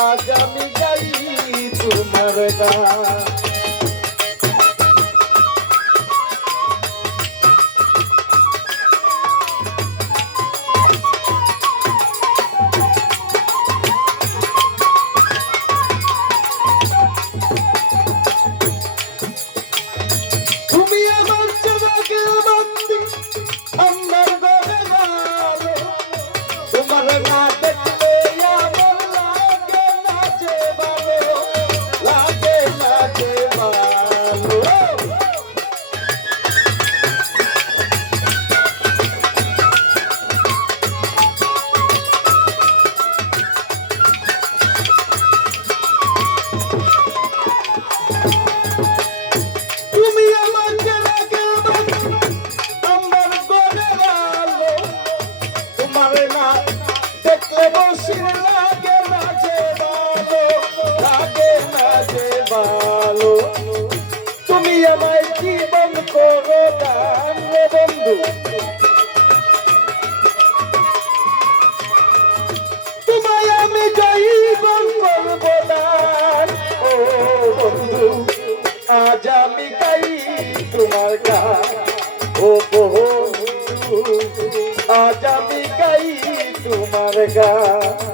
আজ আমি গাই তোমার গান। আসে তোমার গান।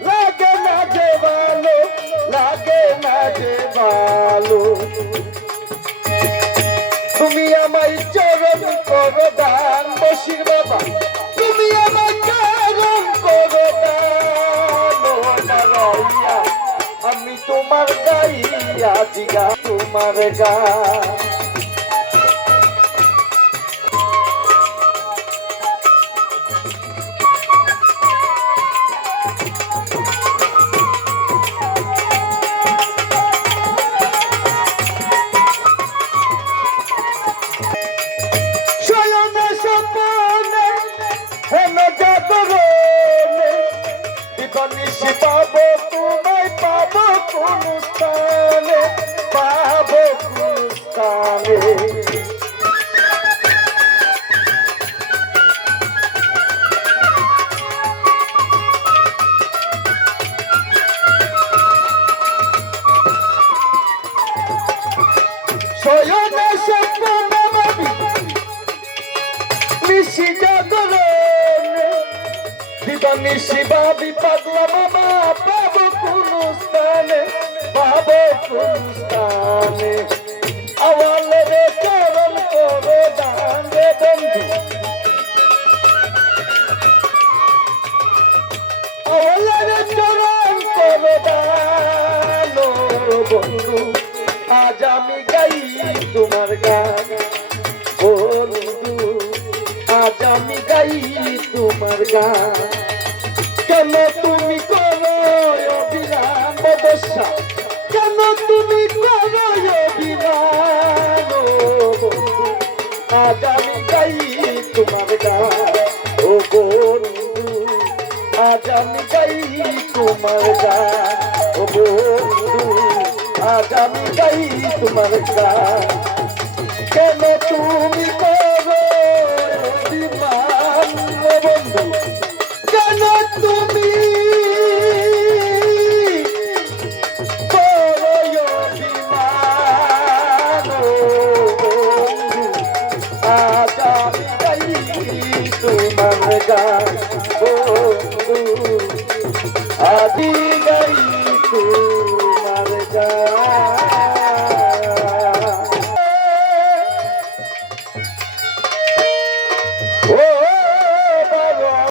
লাগে না যে ভালো, লাগে না যে ভালো। তুমি আমায় চরণ করো দান, বসির বাবা। তুমি আমায় চরণ করো দান আমি তোমার গাইয়া দিগা তোমার গা বিকনিশি পাবো তোমায় পাবো কোন স্থানে পাবো কোন স্থানে। শয়নে দিবানি শিবাবি পাগলা বাবা পাবো কোন স্থানে, পাবো কোন স্থানে। আওয়ালে চরণ করো দান রে বন্ধু। আওয়ালে রে চরণ করো দান বন্ধু। আজ আমি গাই তোমার গান। বন্ধু, আজ আমি গাই তোমার গান। কেন তুমি করো অবিরাম বদশা কেন তুমি করো বন্ধু আজ আমি গাই তোমার গান ও বন্ধু। আজ আমি গাই তোমার গান ও বন্ধু আদি গাই তোমার দান